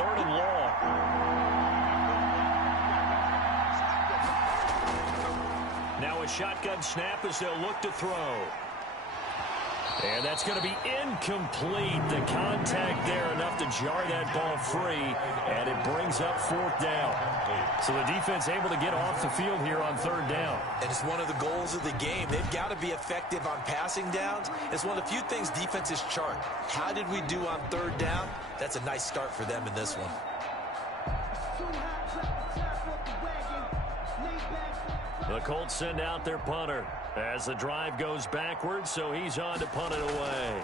third and long. Now a shotgun snap as they'll look to throw. And that's going to be incomplete. The contact there enough to jar that ball free, and it brings up fourth down. So the defense able to get off the field here on third down. And it's one of the goals of the game. They've got to be effective on passing downs. It's one of the few things defenses chart. How did we do on third down? That's a nice start for them in this one. The Colts send out their punter as the drive goes backwards, so he's on to punt it away.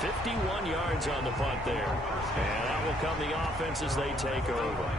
"51 yards on the punt there. And out will come the offense as they take over.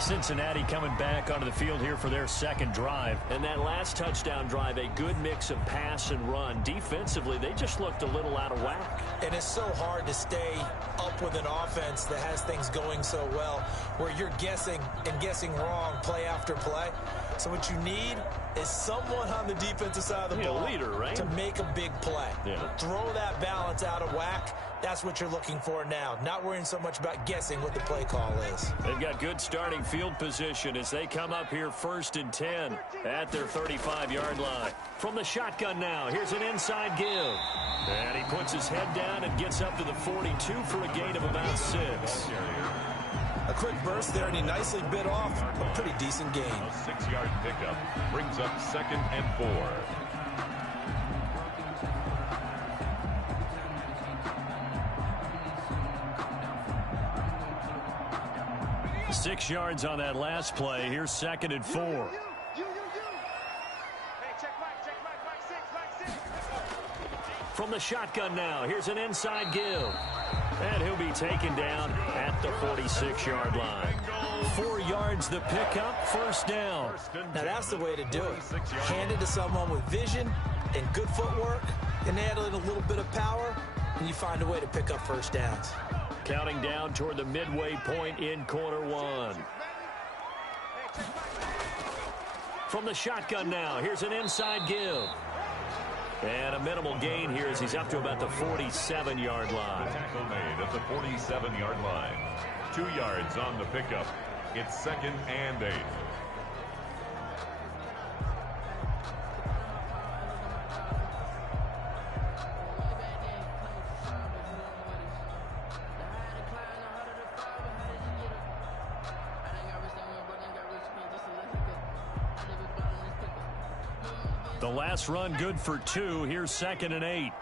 Cincinnati coming back onto the field here for their second drive. And that last touchdown drive, a good mix of pass and run. Defensively, they just looked a little out of whack. And it's so hard to stay up with an offense that has things going so well, where you're guessing and guessing wrong play after play. So what you need is someone on the defensive side of the ball, a leader, right? To make a big play. Yeah. Throw that balance out of whack. That's what you're looking for now. Not worrying so much about guessing what the play call is. They've got good starting field position as they come up here 1st and 10 at their 35-yard line. From the shotgun now, here's an inside give. And he puts his head down and gets up to the 42 for a gain of about 6. A quick burst there, and he nicely bit off a pretty decent gain. A 6-yard pickup brings up 2nd and 4. Six yards on that last play. Here's 2nd and 4. From the shotgun now, here's an inside give. And he'll be taken down at the 46-yard line. 4 yards the pickup, first down. Now that's the way to do it. Hand it to someone with vision and good footwork, and add in a little bit of power, and you find a way to pick up first downs. Counting down toward the midway point in quarter one. From the shotgun now, here's an inside give. And a minimal gain here as he's up to about the 47-yard line. Tackle made at the 47-yard line. 2 yards on the pickup. It's 2nd and 8. The last run good for 2. Here's 2nd and 8.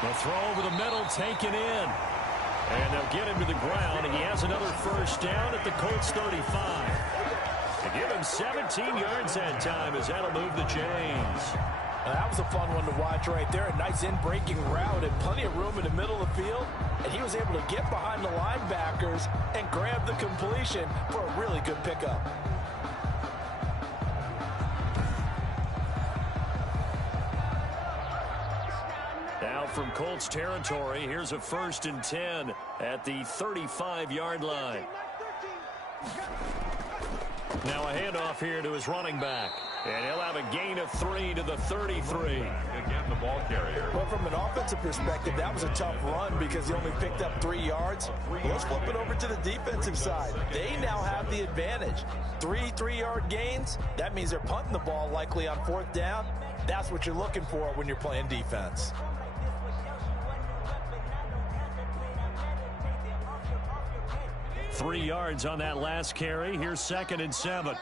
The throw over the middle taken in. And they'll get him to the ground. He has another first down at the Colts 35. They give him 17 yards that time as that'll move the chains. That was a fun one to watch right there. A nice in-breaking route and plenty of room in the middle of the field. And he was able to get behind the linebackers and grab the completion for a really good pickup. Now from Colts territory, here's a 1st and 10 at the 35-yard line. Now a handoff here to his running back. And he'll have a gain of 3 to the 33. Again, the ball carrier. Well, from an offensive perspective, that was a tough run because he only picked up 3 yards. Let's flip it over to the defensive side. They now have the advantage. 3 3-yard gains. That means they're punting the ball likely on 4th down. That's what you're looking for when you're playing defense. Three yards on that last carry. Here's 2nd and 7.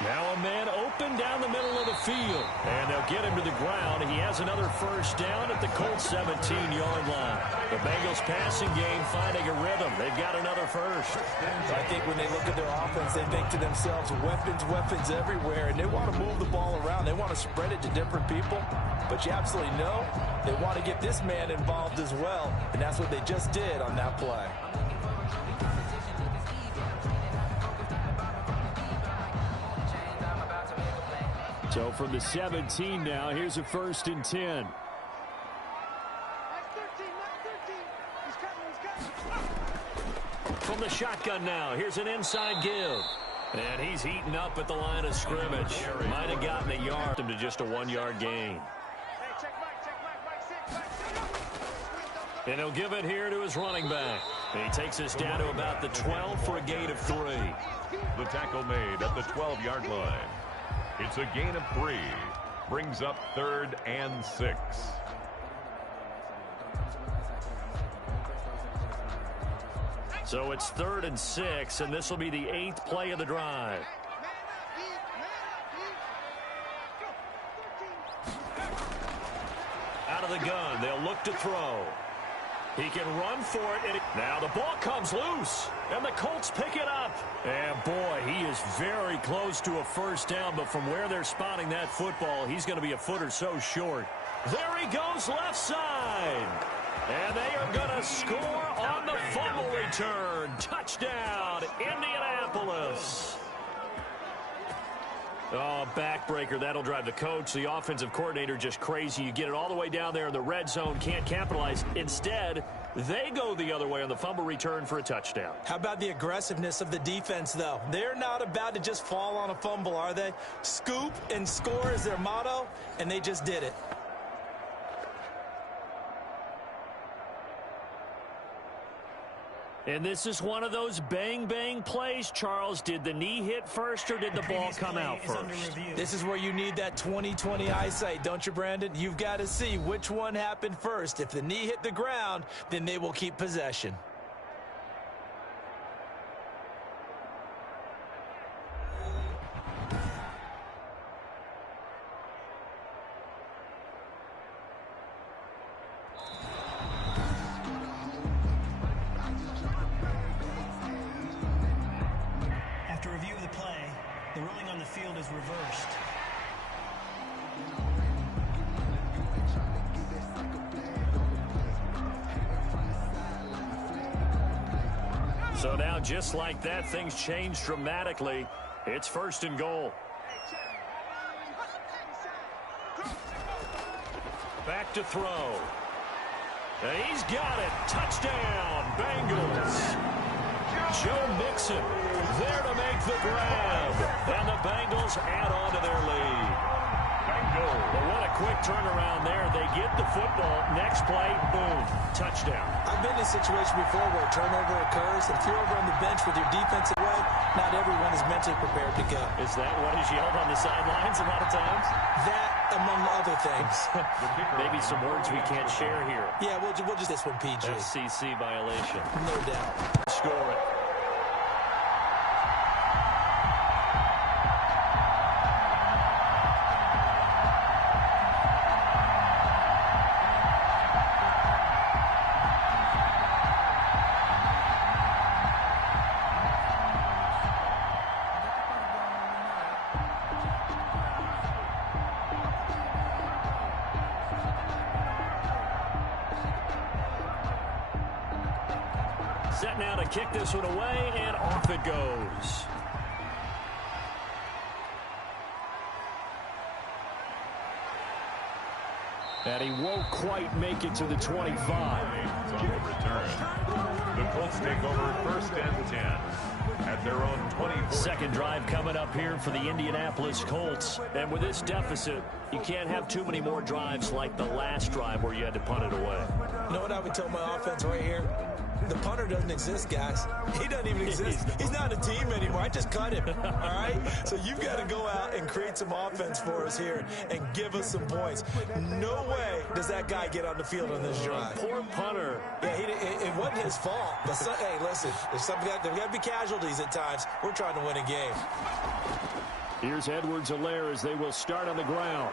Now a man open down the middle of the field. And they'll get him to the ground. He has another first down at the Colts 17-yard line. The Bengals passing game finding a rhythm. They've got another first. I think when they look at their offense, they think to themselves, weapons everywhere. And they want to move the ball around. They want to spread it to different people. But you absolutely know they want to get this man involved as well. And that's what they just did on that play. So from the 17 now, here's a 1st and 10. From the shotgun now, here's an inside give. And he's heating up at the line of scrimmage. Might have gotten a yard to just a 1-yard gain. And he'll give it here to his running back. And he takes us down to about the 12 for a gain of 3. The tackle made at the 12-yard line. It's a gain of 3. Brings up 3rd and 6. So it's 3rd and 6, and this will be the 8th play of the drive. Out of the gun, they'll look to throw. He can run for it. And now the ball comes loose, and the Colts pick it up. And, boy, he is very close to a 1st down, but from where they're spotting that football, he's going to be a foot or so short. There he goes left side. And they are going to score on the fumble return. Touchdown, Indianapolis. Oh, backbreaker. That'll drive the coach, the offensive coordinator, just crazy. You get it all the way down there in the red zone, can't capitalize. Instead, they go the other way on the fumble return for a touchdown. How about the aggressiveness of the defense, though? They're not about to just fall on a fumble, are they? Scoop and score is their motto, and they just did it. And this is one of those bang-bang plays, Charles. Did the knee hit first or did the ball come out first? This is where you need that 20/20 eyesight, don't you, Brandon? You've got to see which one happened first. If the knee hit the ground, then they will keep possession. After review of the play, the ruling on the field is reversed. So now, just like that, things change dramatically. It's 1st and goal. Back to throw. And he's got it. Touchdown, Bengals. Joe Mixon there to make the grab. And the Bengals add on to their lead. But what a quick turnaround there. They get the football. Next play, boom, touchdown. I've been in a situation before where a turnover occurs. If you're over on the bench with your defensive way, not everyone is mentally prepared to go. Is that what is yelled on the sidelines a lot of times? That, among other things. Maybe some words we can't share here. Yeah, we'll just this one PG. FCC violation. No doubt. Score it. Set now to kick this one away, and off it goes. And he won't quite make it to the 25. On the return. The Colts take over 1st and 10 at their own 24. Second drive coming up here for the Indianapolis Colts. And with this deficit, you can't have too many more drives like the last drive where you had to punt it away. You know what I would tell my offense right here? The punter doesn't exist, guys. He doesn't even exist. He's not a team anymore. I just cut him, all right? So you've got to go out and create some offense for us here and give us some points. No way does that guy get on the field on this drive. Poor punter. Yeah, it wasn't his fault. But hey, listen, there's got to be casualties at times. We're trying to win a game. Here's Edwards-Helaire as they will start on the ground.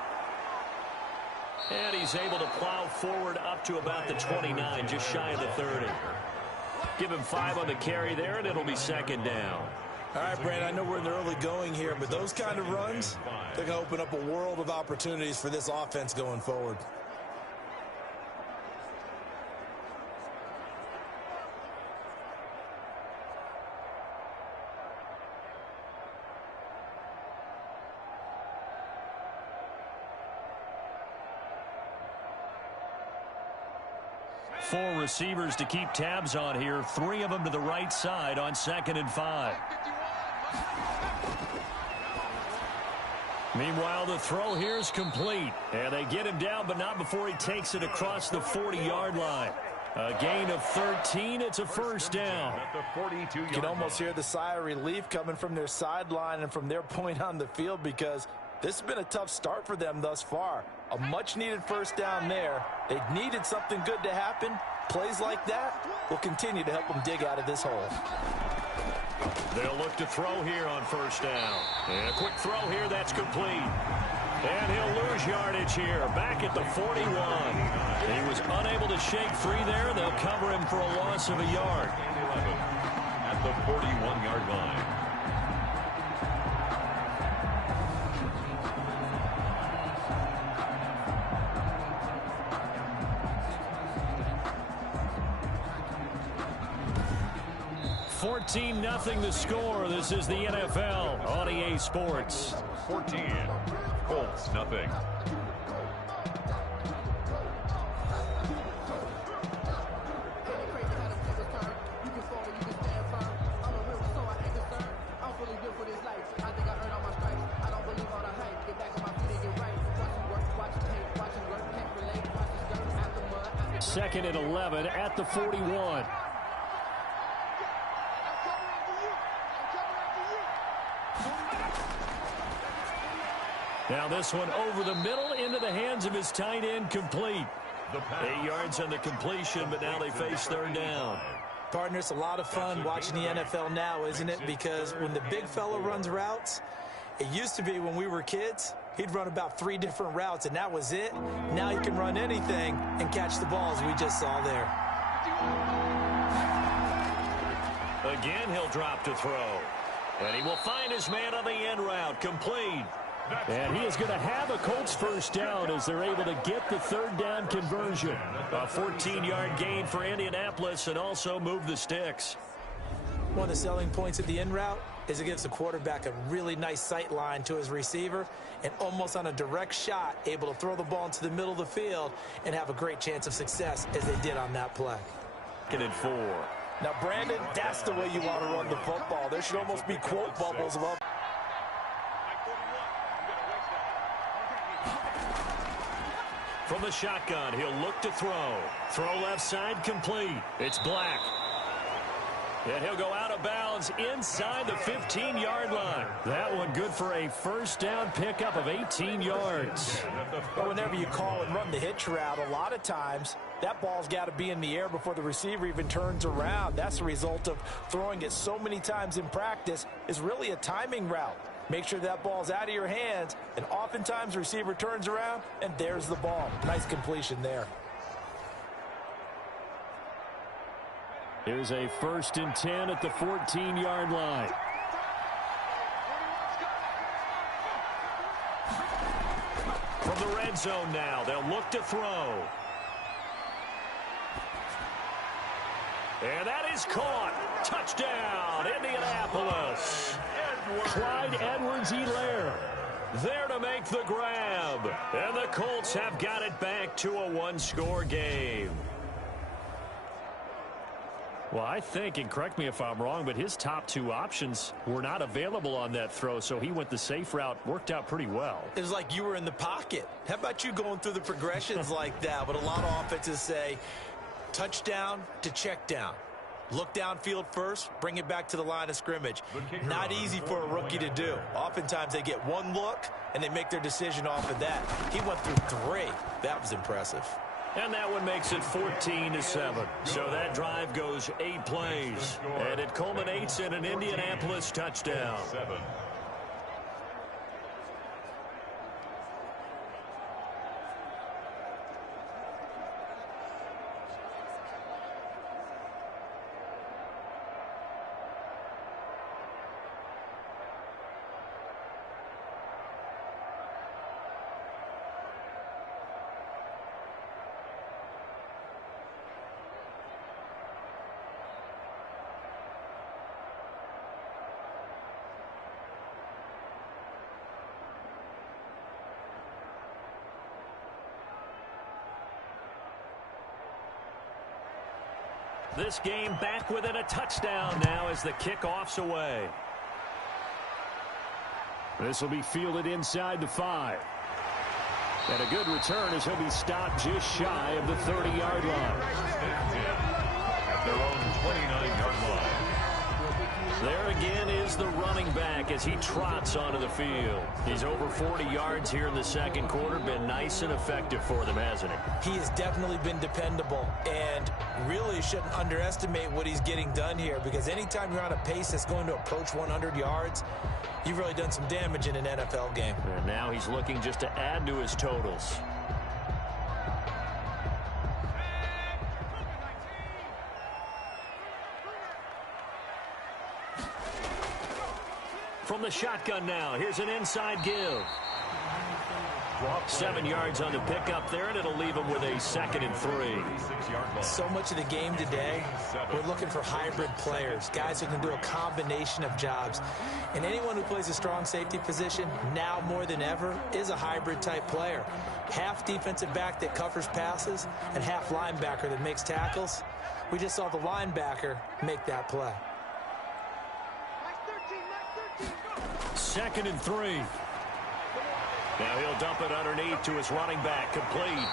And he's able to plow forward up to about the 29, just shy of the 30. Give him 5 on the carry there, and it'll be 2nd down. All right, Brandon, I know we're in the early going here, but those kind of runs, they're going to open up a world of opportunities for this offense going forward. 4 receivers to keep tabs on here. 3 of them to the right side on 2nd and 5. Meanwhile, the throw here is complete. And they get him down, but not before he takes it across the 40-yard line. A gain of 13. It's a first down. You can almost hear the sigh of relief coming from their sideline and from their point on the field, because this has been a tough start for them thus far. A much-needed first down there. They needed something good to happen. Plays like that will continue to help them dig out of this hole. They'll look to throw here on first down. And a quick throw here, that's complete. And he'll lose yardage here, back at the 41. He was unable to shake free there. They'll cover him for a loss of a yard. At the 41-yard line. Nothing the score. This is the NFL on EA Sports. 14, Colts nothing. Second and 11 at the 41. Now this one over the middle into the hands of his tight end, complete. 8 yards on the completion, but now they face third down. Partner, it's a lot of fun watching the NFL now, isn't it? Because when the big fella runs routes, it used to be when we were kids, he'd run about 3 different routes, and that was it. Now he can run anything and catch the balls we just saw there. Again, he'll drop to throw. And he will find his man on the end route, complete. And he is going to have a Colts first down as they're able to get the third down conversion. A 14-yard gain for Indianapolis, and also move the sticks. One of the selling points of the in route is it gives the quarterback a really nice sight line to his receiver, and almost on a direct shot, able to throw the ball into the middle of the field and have a great chance of success as they did on that play. 2nd and 4. Now, Brandon, that's the way you want to run the football. There should almost be quote bubbles above. From the shotgun, he'll look to throw. Throw left side, complete. It's Black. And he'll go out of bounds inside the 15-yard line. That one good for a first down pickup of 18 yards. But whenever you call and run the hitch route, a lot of times that ball's got to be in the air before the receiver even turns around. That's the result of throwing it so many times in practice. Is really a timing route. Make sure that ball's out of your hands, and oftentimes the receiver turns around, and there's the ball. Nice completion there. Here's a 1st and 10 at the 14-yard line. From the red zone now, they'll look to throw. And that is caught. Touchdown, Indianapolis. Clyde Edwards-Helaire there to make the grab. And the Colts have got it back to a 1-score game. Well, I think, and correct me if I'm wrong, but his top 2 options were not available on that throw, so he went the safe route. Worked out pretty well. It was like you were in the pocket. How about you going through the progressions like that? But a lot of offenses say touchdown to check down. Look downfield first, bring it back to the line of scrimmage. Not easy for a rookie to do. Oftentimes they get one look, and they make their decision off of that. He went through 3. That was impressive. And that one makes it 14-7. So that drive goes 8 plays. And it culminates in an Indianapolis touchdown. This game back within a touchdown now as the kickoff's away. This will be fielded inside the 5. And a good return as he'll be stopped just shy of the 30-yard line. At their own 29-yard line. There again is the running back as he trots onto the field. He's over 40 yards here in the second quarter. Been nice and effective for them, hasn't he? He has definitely been dependable, and really shouldn't underestimate what he's getting done here, because anytime you're on a pace that's going to approach 100 yards, you've really done some damage in an NFL game. And now he's looking just to add to his totals. From the shotgun now, here's an inside give. 7 yards on the pickup there, and it'll leave him with a 2nd and 3. So much of the game today, we're looking for hybrid players, guys who can do a combination of jobs. And anyone who plays a strong safety position, now more than ever, is a hybrid type player. Half defensive back that covers passes, and half linebacker that makes tackles. We just saw the linebacker make that play. 2nd and 3. Now he'll dump it underneath to his running back, complete.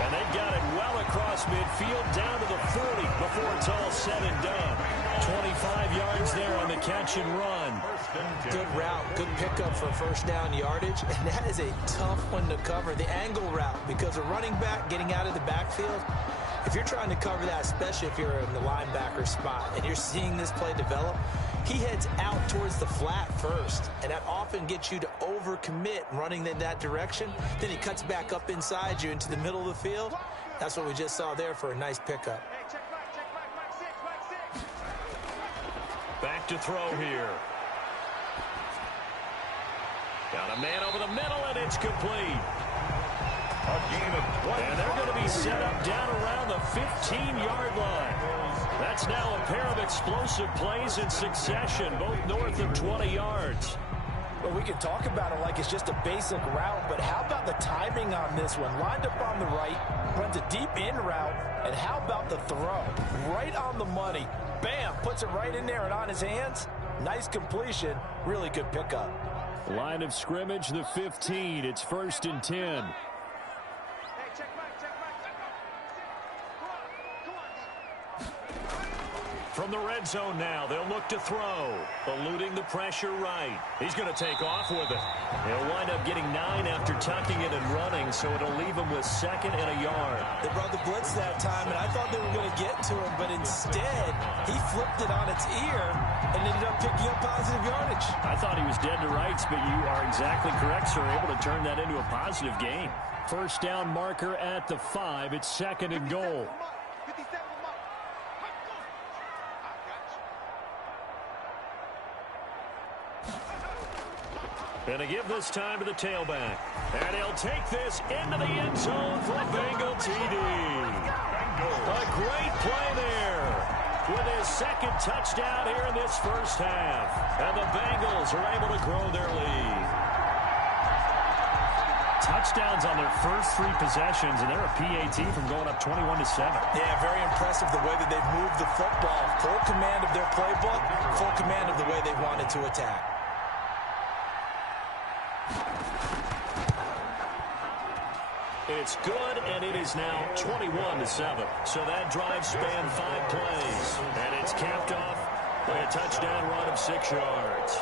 And they got it well across midfield, down to the 40 before it's all said and done. 25 yards there on the catch and run. Good route, good pickup for first down yardage, and that is a tough one to cover, the angle route, because a running back getting out of the backfield, if you're trying to cover that, especially if you're in the linebacker spot and you're seeing this play develop, he heads out towards the flat first, and that often gets you to overcommit running in that direction. Then he cuts back up inside you into the middle of the field. That's what we just saw there for a nice pickup. Back to throw here. Got a man over the middle, and it's complete. A gain of 20. And they're going to be set up down around the 15-yard line. That's now a pair of explosive plays in succession, both north of 20 yards. Well, we can talk about it like it's just a basic route, but how about the timing on this one? Lined up on the right, runs a deep in route, and how about the throw? Right on the money. Bam, puts it right in there and on his hands. Nice completion, really good pickup. Line of scrimmage, the 15. It's 1st and 10. From the red zone now, they'll look to throw. Eluding the pressure right. He's going to take off with it. He'll wind up getting 9 after tucking it and running, so it'll leave him with 2nd and a yard. They brought the blitz that time, and I thought they were going to get to him, but instead, he flipped it on its ear and ended up picking up positive yardage. I thought he was dead to rights, but you are exactly correct, sir. Able to turn that into a positive gain. First down marker at the 5. It's 2nd and goal. And to give this time to the tailback. And he'll take this into the end zone for a Bengal TD. A great play there with his 2nd touchdown here in this first half. And the Bengals are able to grow their lead. Touchdowns on their first 3 possessions, and they're a PAT from going up 21-7. Yeah, very impressive the way that they've moved the football. Full command of their playbook, full command of the way they wanted to attack. It's good, and it is now 21-7. So that drive spanned 5 plays, and it's capped off by a touchdown run of 6 yards.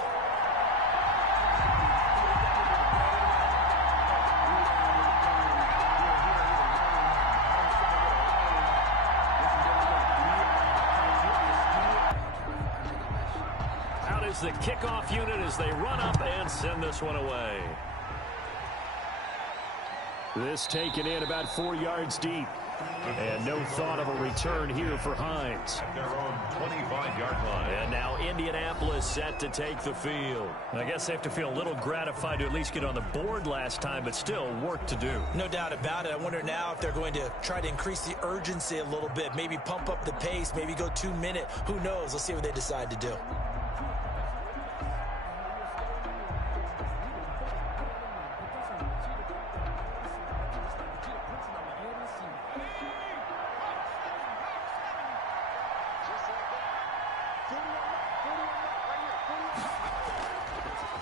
Out is the kickoff unit as they run up and send this one away. This taken in about 4 yards deep. And no thought of a return here for Hines. At their own 25-yard line. And now Indianapolis set to take the field. I guess they have to feel a little gratified to at least get on the board last time, but still work to do. No doubt about it. I wonder now if they're going to try to increase the urgency a little bit, maybe pump up the pace, maybe go 2-minute. Who knows? Let's see what they decide to do.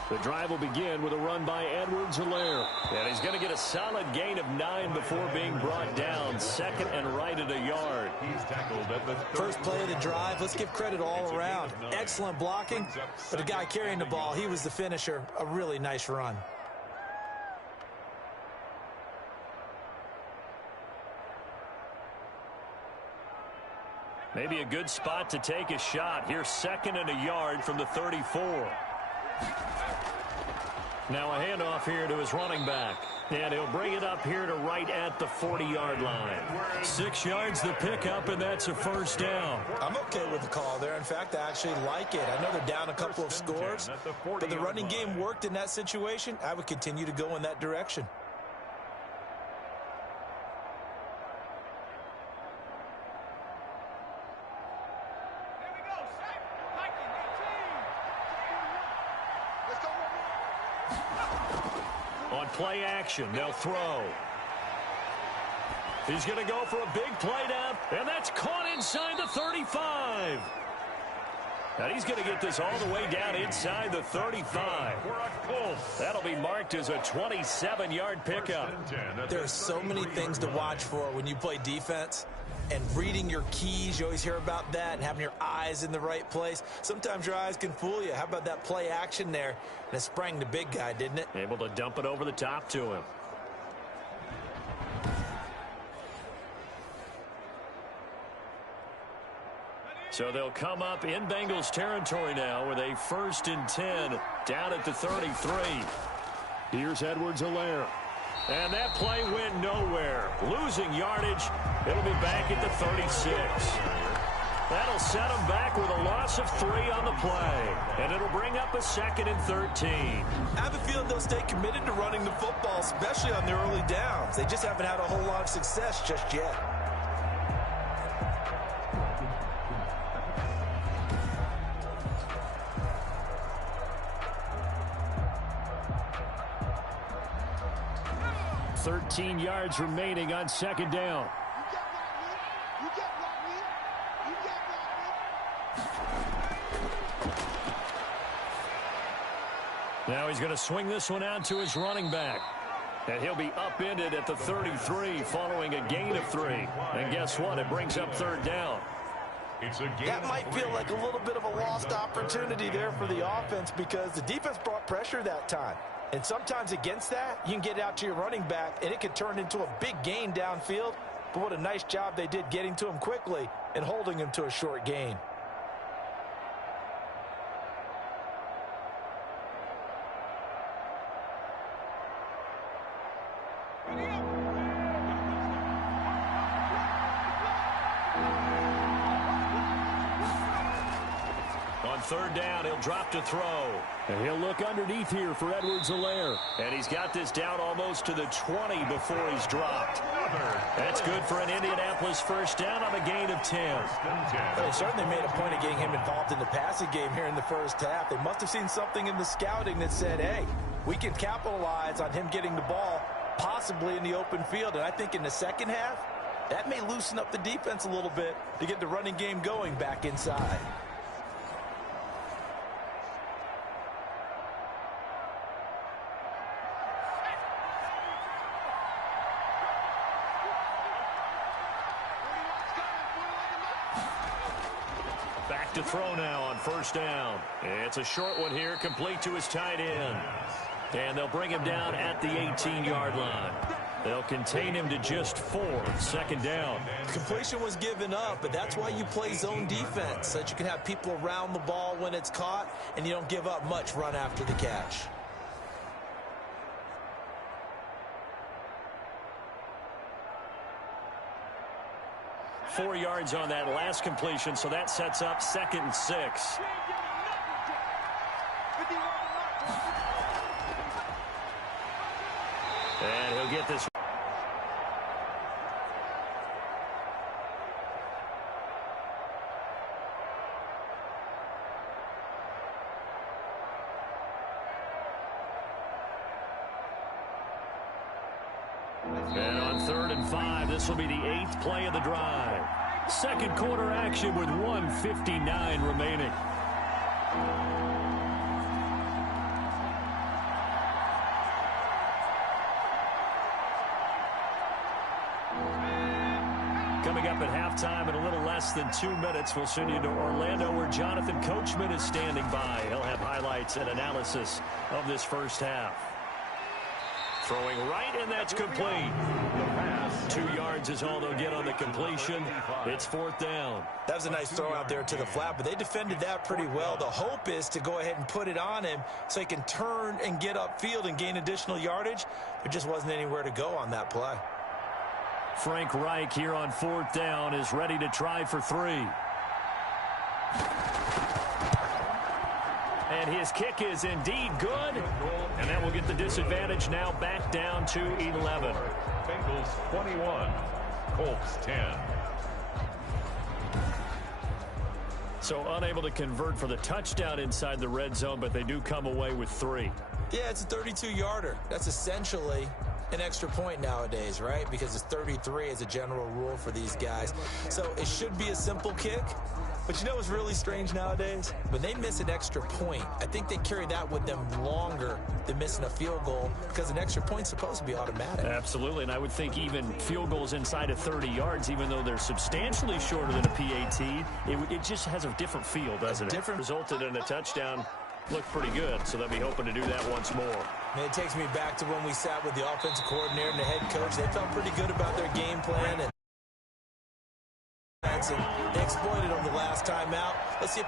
The drive will begin with a run by Edwards-Helaire. And he's going to get a solid gain of 9 before being brought down. Second and right at a yard. He's tackled at the First play of the drive, let's give credit all around. Excellent blocking, but the guy carrying the ball, he was the finisher. A really nice run. Maybe a good spot to take a shot. Here's second and a yard from the 34. Now a handoff here to his running back. And he'll bring it up here to right at the 40-yard line. 6 yards the pickup, and that's a first down. I'm okay with the call there. In fact, I actually like it. I know they're down a couple of scores, but the running game worked in that situation. I would continue to go in that direction. On play action, they'll throw. He's going to go for a big play down, and that's caught inside the 35. And he's going to get this all the way down inside the 35. That'll be marked as a 27-yard pickup. There are so many things to watch for when you play defense. And reading your keys, you always hear about that, and having your eyes in the right place. Sometimes your eyes can fool you. How about that play action there? And it sprang the big guy, didn't it? Able to dump it over the top to him. So they'll come up in Bengals territory now with a 1st and 10 down at the 33. Here's Edwards-Helaire. And that play went nowhere. Losing yardage. It'll be back at the 36. That'll set them back with a loss of 3 on the play. And it'll bring up a 2nd and 13. I have a feeling they'll stay committed to running the football, especially on their early downs. They just haven't had a whole lot of success just yet. $13 yards remaining on 2nd down. Now he's going to swing this one out to his running back. And he'll be upended at the 33 following a gain of 3. And guess what? It brings up 3rd down. That might feel like a little bit of a lost opportunity there for the offense because the defense brought pressure that time. And sometimes against that, you can get out to your running back, and it could turn into a big gain downfield. But what a nice job they did getting to him quickly and holding him to a short gain. On 3rd down, he'll drop to throw. And he'll look underneath here for Edwards-Helaire. And he's got this down almost to the 20 before he's dropped. That's good for an Indianapolis 1st down on a gain of 10. They certainly made a point of getting him involved in the passing game here in the first half. They must have seen something in the scouting that said, hey, we can capitalize on him getting the ball possibly in the open field. And I think in the second half, that may loosen up the defense a little bit to get the running game going back inside. Back to throw now on 1st down. It's a short one here, complete to his tight end. And they'll bring him down at the 18-yard line. They'll contain him to just 4. 2nd down. Completion was given up, but that's why you play zone defense, so that you can have people around the ball when it's caught, and you don't give up much run after the catch. Four yards on that last completion, so that sets up 2nd and 6. And he'll get this. And on 3rd and 5, this will be the 8th play of the drive. 2nd quarter action with 1:59 remaining. up at halftime in a little less than 2 minutes. We'll send you to Orlando, where Jonathan Coachman is standing by. He'll have highlights and analysis of this first half. Throwing right, and that's complete. 2 yards is all they'll get on the completion. It's 4th down. That was a nice throw out there to the flat, but they defended that pretty well. The hope is to go ahead and put it on him so he can turn and get upfield and gain additional yardage. There just wasn't anywhere to go on that play. Frank Reich here on 4th down is ready to try for 3. And his kick is indeed good. And that will get the disadvantage now back down to 11. Bengals 21, Colts 10. So unable to convert for the touchdown inside the red zone, but they do come away with 3. Yeah, it's a 32-yarder. That's essentially an extra point nowadays, right? Because it's 33 as a general rule for these guys. So it should be a simple kick. But you know what's really strange nowadays? When they miss an extra point, I think they carry that with them longer than missing a field goal, because an extra point's supposed to be automatic. Absolutely, and I would think even field goals inside of 30 yards, even though they're substantially shorter than a PAT, it just has a different feel, doesn't it? Resulted in a touchdown. Looked pretty good, so they'll be hoping to do that once more. And it takes me back to when we sat with the offensive coordinator and the head coach. They felt pretty good about their game plan, and they exploited them the last time out. Let's see if